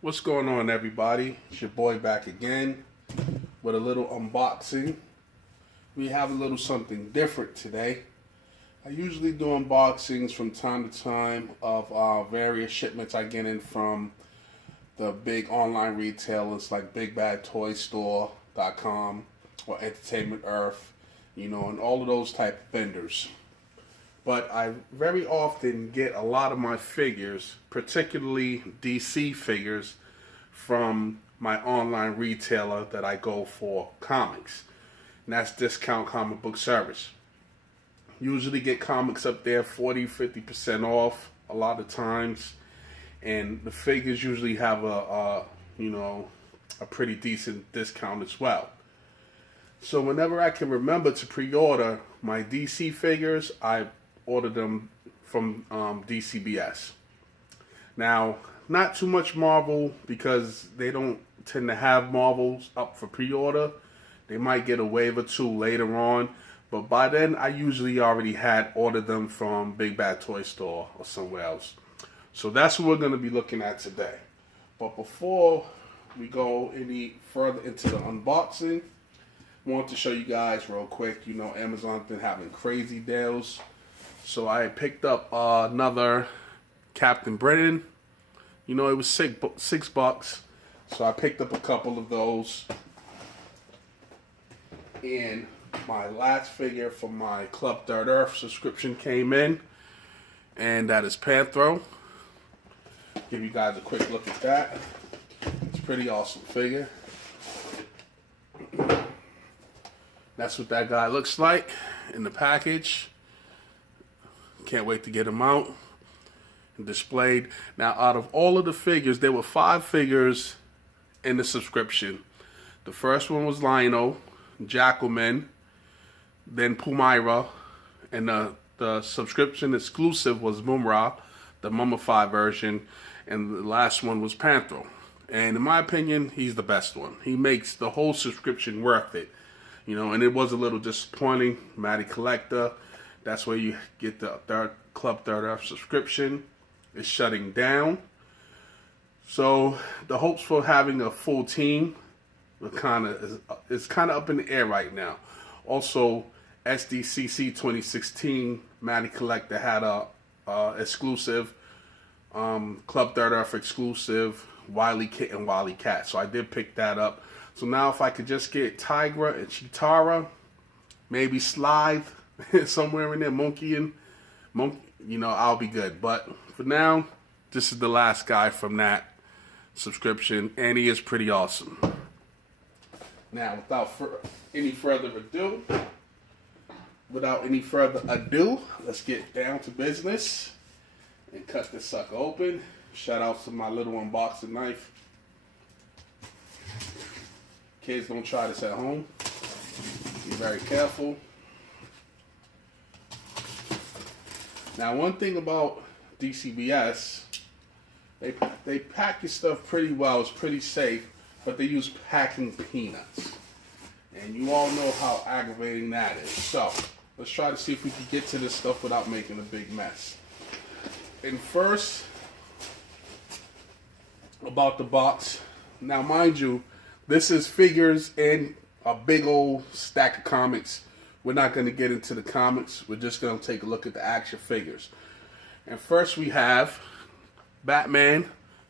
What's going on, everybody? It's your boy back again with a little unboxing. We have a little something different today. I usually do unboxings from time to time of various shipments I get in from the big online retailers like BigBadToyStore.com or Entertainment Earth, and all of those type of vendors. But I very often get a lot of my figures, particularly DC figures, from my online retailer that I go for comics. And that's Discount Comic Book Service. Usually get comics up there 40-50% off a lot of times. And the figures usually have a pretty decent discount as well. So whenever I can remember to pre-order my DC figures, I order them from DCBS. Now, not too much Marvel because they don't tend to have Marvels up for pre-order. They might get a wave or two later on, but by then I usually already had ordered them from Big Bad Toy Store or somewhere else. So that's what we're going to be looking at today. But before we go any further into the unboxing, I want to show you guys real quick. Amazon's been having crazy deals. So I picked up another Captain Britain. It was $6. So I picked up a couple of those. And my last figure from my Club Third Earth subscription came in. And that is Panthro. Give you guys a quick look at that. It's a pretty awesome figure. That's what that guy looks like in the package. Can't wait to get them out and displayed. Now, out of all of the figures, there were 5 figures in the subscription. The first one was Lionel, Jackalman, then Pumira, and the subscription exclusive was Mumra, the mummified version, and the last one was Panthro. And in my opinion, he's the best one. He makes the whole subscription worth it. And it was a little disappointing. Matty Collector, that's where you get the Club Third Earth subscription. It's shutting down. So the hopes for having a full team is kind of up in the air right now. Also, SDCC 2016 Matty Collector had a exclusive Club Third Earth exclusive Wily Kit and Wily Cat. So I did pick that up. So now if I could just get Tigra and Chitara, maybe Slithe somewhere in there, Monkey, I'll be good. But for now, this is the last guy from that subscription, and he is pretty awesome. Now, without any further ado, let's get down to business and cut this sucker open. Shout out to my little unboxing knife. Kids, don't try this at home. Be very careful. Now, one thing about DCBS, they pack your stuff pretty well. It's pretty safe, but they use packing peanuts. And you all know how aggravating that is. So, let's try to see if we can get to this stuff without making a big mess. And first, about the box. Now, mind you, this is figures and a big old stack of comics. We're not going to get into the comics. We're just going to take a look at the action figures. And first we have Batman,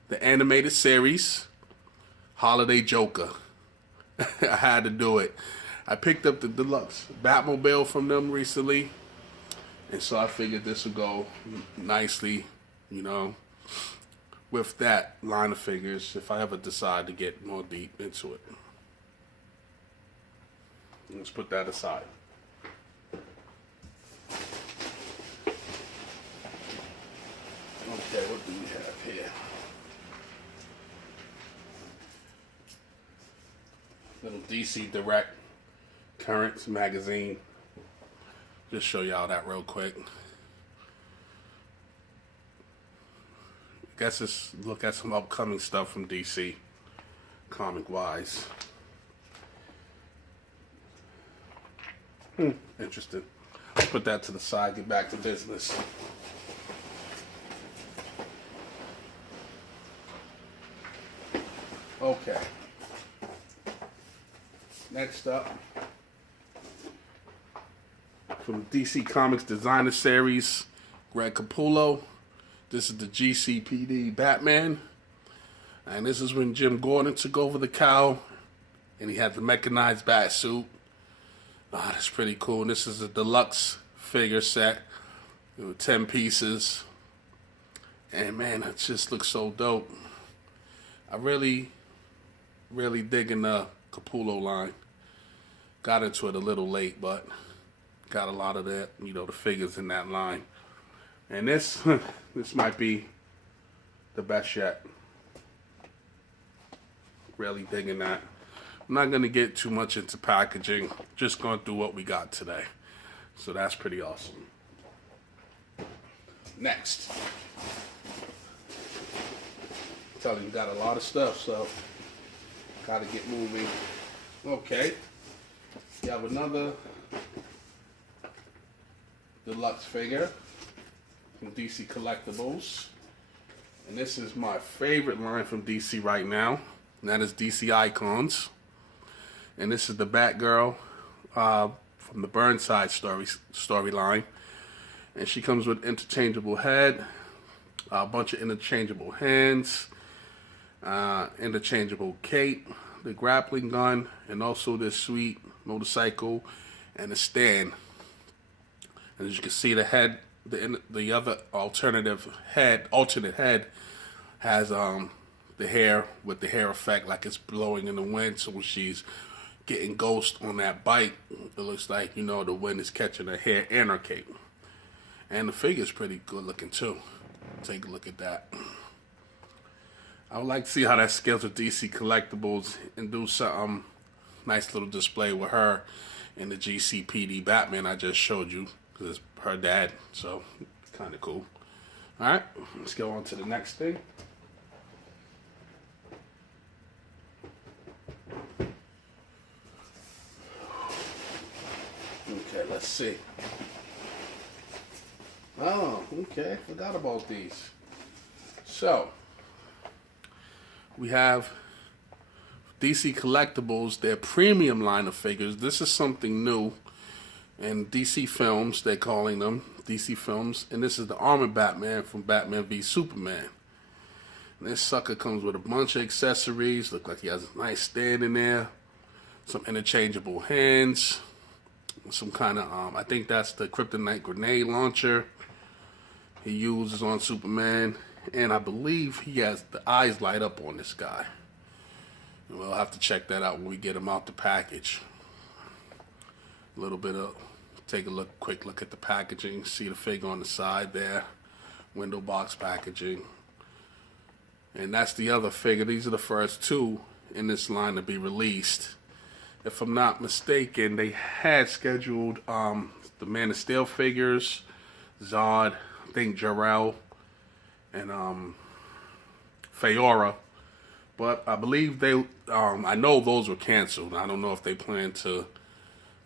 the animated series, Holiday Joker. I had to do it. I picked up the deluxe Batmobile from them recently. And so I figured this would go nicely, with that line of figures if I ever decide to get more deep into it. Let's put that aside. Okay, what do we have here? Little DC Direct Currents magazine. Just show y'all that real quick. Guess let's look at some upcoming stuff from DC, comic-wise. Interesting. Let's put that to the side, get back to business. Okay. Next up, from DC Comics Designer Series, Greg Capullo. This is the GCPD Batman. And this is when Jim Gordon took over the cowl and he had the mechanized bat suit. Ah, that's pretty cool. And this is a deluxe figure set with 10 pieces. And man, it just looks so dope. I really digging the Capullo line. Got into it a little late, but got a lot of that, the figures in that line. And this might be the best yet. Really digging that. I'm not going to get too much into packaging. Just going through what we got today. So that's pretty awesome. Next. I'm telling you, got a lot of stuff, so got to get moving. Okay. You have another deluxe figure from DC Collectibles. And this is my favorite line from DC right now. And that is DC Icons. And this is the Batgirl from the Burnside storyline. And she comes with interchangeable head, a bunch of interchangeable hands, interchangeable cape, the grappling gun, and also this sweet motorcycle and a stand. And as you can see, the head, the other alternate head has the hair with the hair effect like it's blowing in the wind. So when she's getting ghost on that bike, it looks like, the wind is catching her hair and her cape. And the figure's pretty good looking too. Take a look at that. I would like to see how that scales with DC Collectibles and do some nice little display with her and the GCPD Batman I just showed you, because it's her dad, so it's kind of cool. Alright, let's go on to the next thing. Okay, let's see. Oh, okay, forgot about these. So, we have DC Collectibles, their premium line of figures. This is something new. And DC Films, they're calling them, DC Films. And this is the Armored Batman from Batman v Superman. And this sucker comes with a bunch of accessories. Look like he has a nice stand in there. Some interchangeable hands. Some kind of, I think that's the kryptonite grenade launcher he uses on Superman. And I believe he has the eyes light up on this guy. And we'll have to check that out when we get him out the package. A little bit of, take a quick look at the packaging. See the figure on the side there. Window box packaging. And that's the other figure. These are the first two in this line to be released. If I'm not mistaken, they had scheduled the Man of Steel figures, Zod, I think Jor-El, and Feora. But I believe they, I know those were canceled. I don't know if they plan to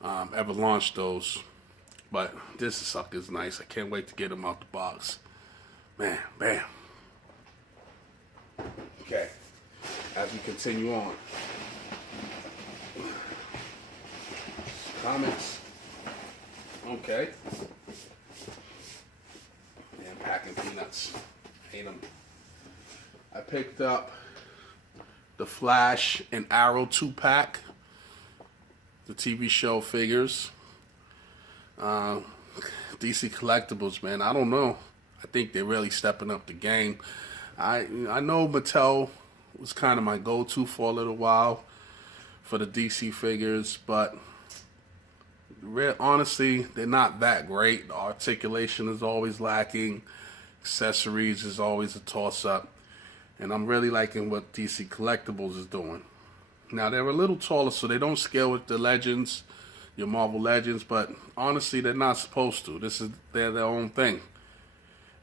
ever launch those. But this sucker's nice. I can't wait to get them out the box. Man, bam. Okay, as we continue on. Comics. Okay. And packing peanuts. Hate them. I picked up the Flash and Arrow 2-pack. The TV show figures. DC Collectibles, man. I don't know. I think they're really stepping up the game. I know Mattel was kind of my go-to for a little while for the DC figures, but honestly, they're not that great. The articulation is always lacking. Accessories is always a toss-up. And I'm really liking what DC Collectibles is doing. Now, they're a little taller, so they don't scale with the Legends, your Marvel Legends, but honestly, they're not supposed to. They're their own thing.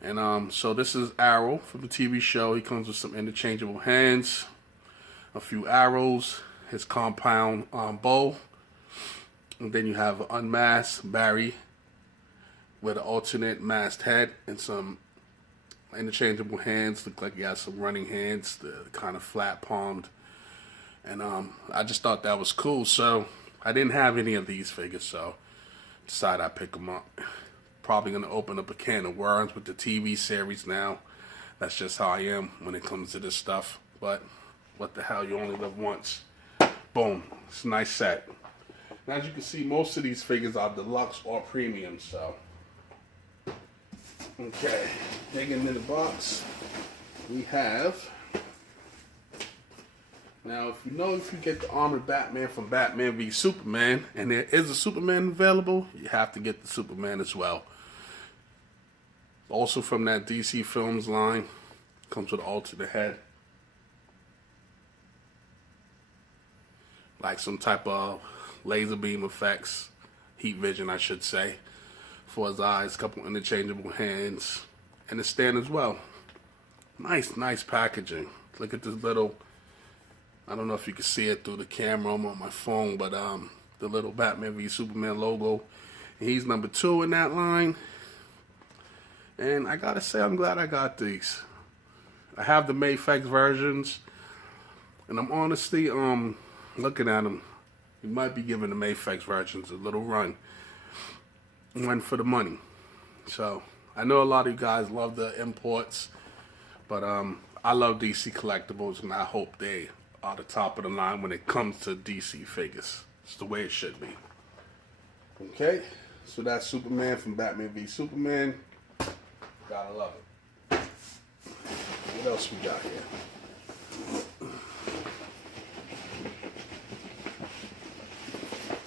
And so this is Arrow from the TV show. He comes with some interchangeable hands, a few arrows, his compound bow. And then you have an unmasked Barry with an alternate masked head and some interchangeable hands. Look like he has some running hands, the kind of flat palmed And I just thought that was cool. So I didn't have any of these figures, so decided I'd pick them up. Probably gonna open up a can of worms with the TV series now. That's just how I am when it comes to this stuff. But what the hell, you only live once. Boom, it's a nice set. Now, as you can see, most of these figures are deluxe or premium, so. Okay, digging in the box, we have. Now, if you get the Armored Batman from Batman v Superman, and there is a Superman available, you have to get the Superman as well. Also from that DC Films line, comes with alternate head. Like some type of laser beam effects, heat vision I should say, for his eyes, couple interchangeable hands, and the stand as well. Nice packaging. Look at this little, I don't know if you can see it through the camera, I'm on my phone, but the little Batman v Superman logo. And he's number 2 in that line. And I gotta say, I'm glad I got these. I have the Mayflex versions, and I'm honestly looking at them. You might be giving the Mayflex versions a little run for the money. So I know a lot of you guys love the imports, but I love DC Collectibles, and I hope they are the top of the line when it comes to DC figures. It's the way it should be. Okay, so that's Superman from Batman v Superman. Gotta love it. What else we got here?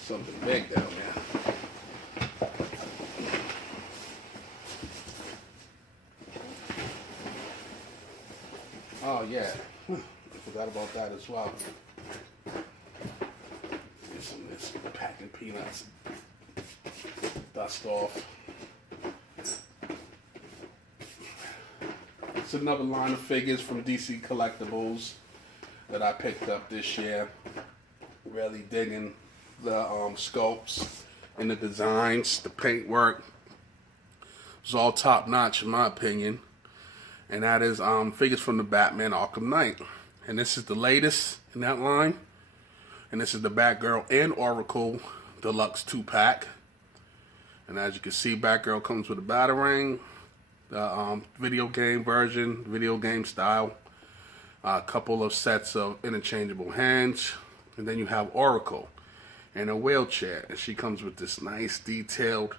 Something big down there. Oh yeah, I forgot about that as well. Get some of this packing peanuts. Dust off. It's another line of figures from DC Collectibles that I picked up this year. Really digging the sculpts and the designs, the paintwork. It's all top notch in my opinion. And that is figures from the Batman Arkham Knight. And this is the latest in that line. And this is the Batgirl and Oracle Deluxe 2-pack. And as you can see, Batgirl comes with a Batarang, the video game version, video game style. A couple of sets of interchangeable hands. And then you have Oracle in a wheelchair. And she comes with this nice detailed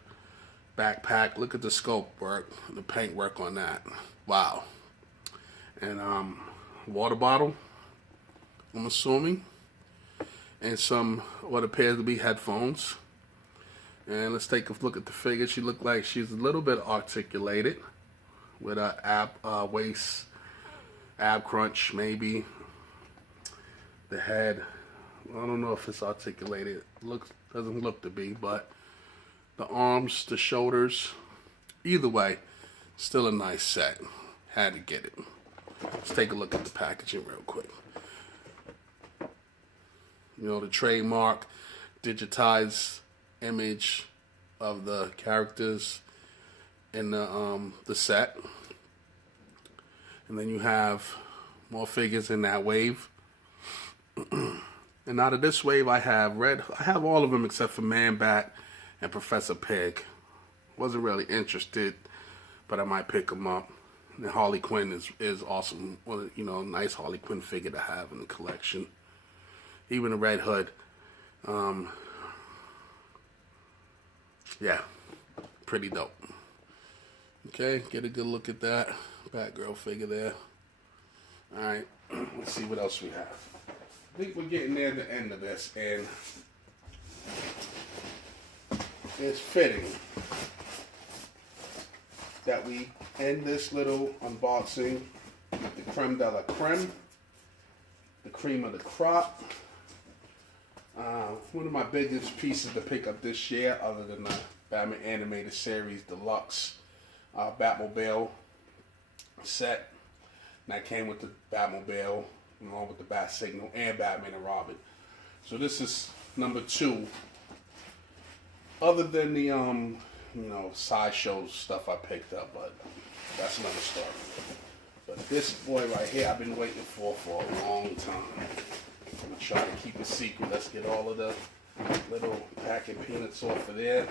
backpack. Look at the sculpt work, the paint work on that. Wow. And water bottle, I'm assuming. And some what appears to be headphones. And let's take a look at the figure. She looked like she's a little bit articulated with a waist, ab crunch maybe. The head, I don't know if it's articulated. Doesn't look to be, but the arms, the shoulders, either way, still a nice set. Had to get it. Let's take a look at the packaging real quick. You know, the trademark digitized image of the characters in the set. And then you have more figures in that wave. And out of this wave, I have all of them except for Man-Bat and Professor Pig. Wasn't really interested, but I might pick them up. And Harley Quinn is awesome. Well, you know, nice Harley Quinn figure to have in the collection. Even the Red Hood. Yeah, pretty dope. Okay, get a good look at that Batgirl figure there. All right, let's see what else we have. I think we're getting near the end of this, and it's fitting that we end this little unboxing with the creme de la creme, the cream of the crop. One of my biggest pieces to pick up this year, other than the Batman Animated Series Deluxe Batmobile set. And that came with the Batmobile, along with the Bat Signal and Batman and Robin. So this is number 2. Other than the sideshow stuff I picked up, but that's another story. But this boy right here, I've been waiting for a long time. I'm gonna try to keep it secret. Let's get all of the little packet peanuts off of there.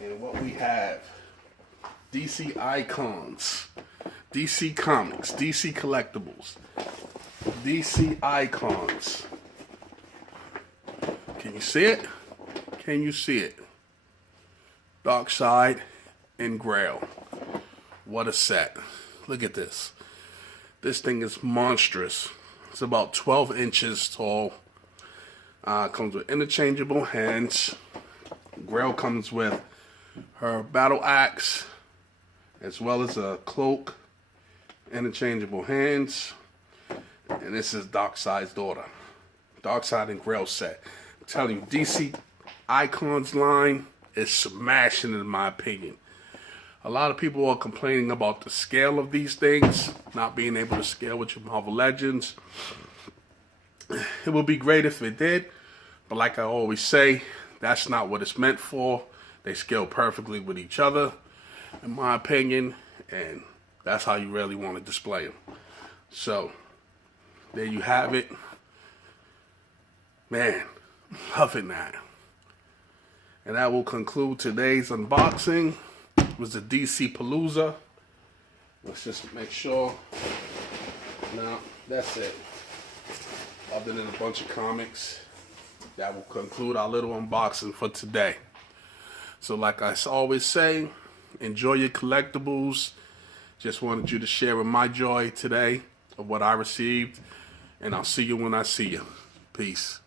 And what we have, DC Icons, DC Comics, DC Collectibles, DC Icons. Can you see it? Can you see it? Dark Side and Grail. What a set. Look at this. This thing is monstrous. It's about 12 inches tall. Comes with interchangeable hands. Grail comes with her battle axe, as well as a cloak, interchangeable hands, and this is Darkseid's daughter. Darkseid and Grail set. I'm telling you, DC Icons line is smashing in my opinion. A lot of people are complaining about the scale of these things, not being able to scale with your Marvel Legends. It would be great if it did, but like I always say, that's not what it's meant for. They scale perfectly with each other, in my opinion, and that's how you really want to display them. So, there you have it. Man, loving that. And that will conclude today's unboxing. It was the DC Palooza. Let's just make sure. Now, that's it. Other than a bunch of comics, that will conclude our little unboxing for today. So like I always say, enjoy your collectibles. Just wanted you to share in my joy today of what I received. And I'll see you when I see you. Peace.